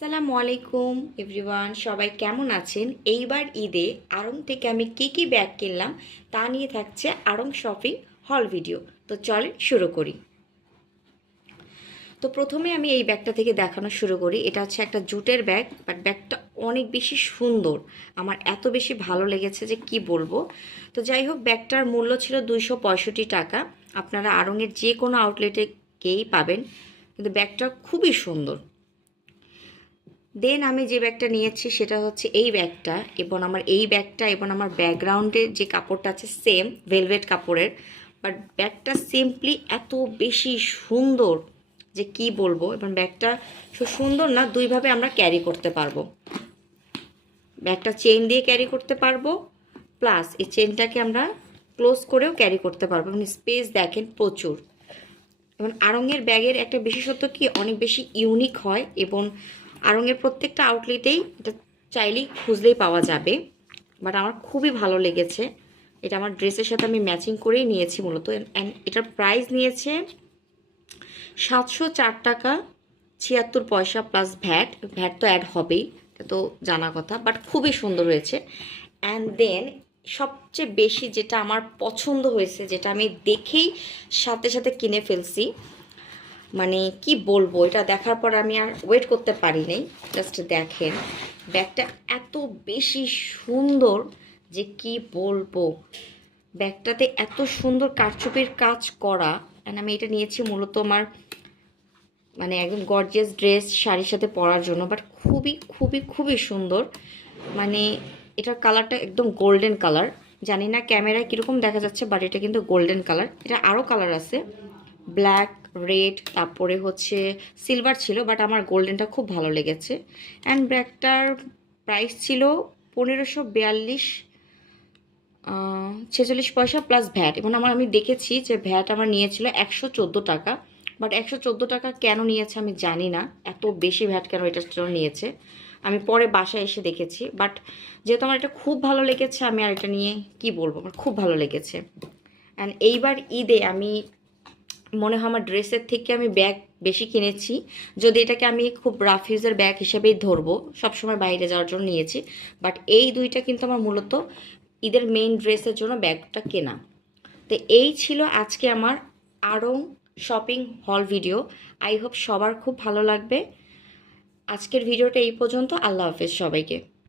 আসসালামু আলাইকুম এভরিওয়ান, সবাই কেমন আছেন? এইবার ঈদে আড়ং থেকে আমি কি ব্যাগ কিনলাম তা নিয়ে থাকছে আড়ং শপিং হল ভিডিও। তো চলেন শুরু করি। তো প্রথমে আমি এই ব্যাগটা থেকে দেখানো শুরু করি। এটা হচ্ছে একটা জুটের ব্যাগ, বাট ব্যাগটা অনেক বেশি সুন্দর। আমার এত বেশি ভালো লেগেছে যে কি বলবো। তো যাই হোক, ব্যাগটার মূল্য ছিল 265 টাকা। আপনারা আড়ংয়ের যে কোনো আউটলেটে গিয়েই পাবেন, কিন্তু ব্যাগটা খুবই সুন্দর। দেন আমি যে ব্যাগটা নিয়েছি সেটা হচ্ছে এই ব্যাগটা, এবং আমার এই ব্যাগটা এবং আমার ব্যাকগ্রাউন্ডের যে কাপড়টা আছে সেম ভেলভেট কাপড়ের, বাট ব্যাগটা সিম্পলি এত বেশি সুন্দর যে কি বলবো। এবং ব্যাগটা শুধু সুন্দর না, দুইভাবে আমরা ক্যারি করতে পারবো। ব্যাগটা চেইন দিয়ে ক্যারি করতে পারবো, প্লাস এই চেইনটাকে আমরা ক্লোজ করেও ক্যারি করতে পারবো। এবং স্পেস দেখেন প্রচুর। এবং আড়ংয়ের ব্যাগের একটা বিশেষত্ব কি, অনেক বেশি ইউনিক হয়, এবং আড়ংয়ের প্রত্যেকটা আউটলেটেই এটা চাইলেই খুঁজলেই পাওয়া যাবে। বাট আমার খুবই ভালো লেগেছে। এটা আমার ড্রেসের সাথে আমি ম্যাচিং করেই নিয়েছি মূলত। অ্যান্ড এটার প্রাইস নিয়েছে 704 টাকা 76 পয়সা প্লাস ভ্যাট। ভ্যাট তো অ্যাড হবেই, এটা তো জানা কথা, বাট খুবই সুন্দর হয়েছে। অ্যান্ড দেন সবচেয়ে বেশি যেটা আমার পছন্দ হয়েছে, যেটা আমি দেখেই সাথে সাথে কিনে ফেলছি, মানে কি বলবো, এটা দেখার পর আমি আর ওয়েট করতে পারি নাই। জাস্ট দেখেন, ব্যাগটা এত বেশি সুন্দর যে কি বলবো। ব্যাগটাতে এত সুন্দর কারচুপির কাজ করা। অ্যান্ড আমি এটা নিয়েছি মূলত আমার মানে একদম গর্জিয়াস ড্রেস শাড়ির সাথে পরার জন্য, বাট খুবই খুবই খুবই সুন্দর। মানে এটার কালারটা একদম গোল্ডেন কালার। জানি না ক্যামেরায় কীরকম দেখা যাচ্ছে, বাট এটা কিন্তু গোল্ডেন কালার। এটা আরও কালার আছে, ব্ল্যাক, রেড, তারপরে হচ্ছে সিলভার ছিল, বাট আমার গোল্ডেনটা খুব ভালো লেগেছে। অ্যান্ড ব্যাগটার প্রাইস ছিল 1542 46 পয়সা প্লাস ভ্যাট। এবং আমি দেখেছি যে ভ্যাট আমার নিয়েছিল 114 টাকা। বাট 114 টাকা কেন নিয়েছে আমি জানি না, এত বেশি ভ্যাট কেন এটার জন্য নিয়েছে। আমি পরে বাসায় এসে দেখেছি, বাট যেহেতু আমার এটা খুব ভালো লেগেছে, আমি আর এটা নিয়ে কি বলবো, আমার খুব ভালো লেগেছে। অ্যান্ড এইবার ঈদে আমি মনে হয় আমার ড্রেসের থেকে আমি ব্যাগ বেশি কিনেছি, যদি এটাকে আমি খুব রাফ ইউজের ব্যাগ হিসেবেই ধরবো, সবসময় বাইরে যাওয়ার জন্য নিয়েছি। বাট এই দুইটা কিন্তু আমার মূলত ঈদের মেইন ড্রেসের জন্য ব্যাগটা কেনা। তো এই ছিল আজকে আমার আড়ং শপিং হল ভিডিও। আই হোপ সবার খুব ভালো লাগবে। আজকের ভিডিওটা এই পর্যন্ত। আল্লাহ হাফেজ সবাইকে।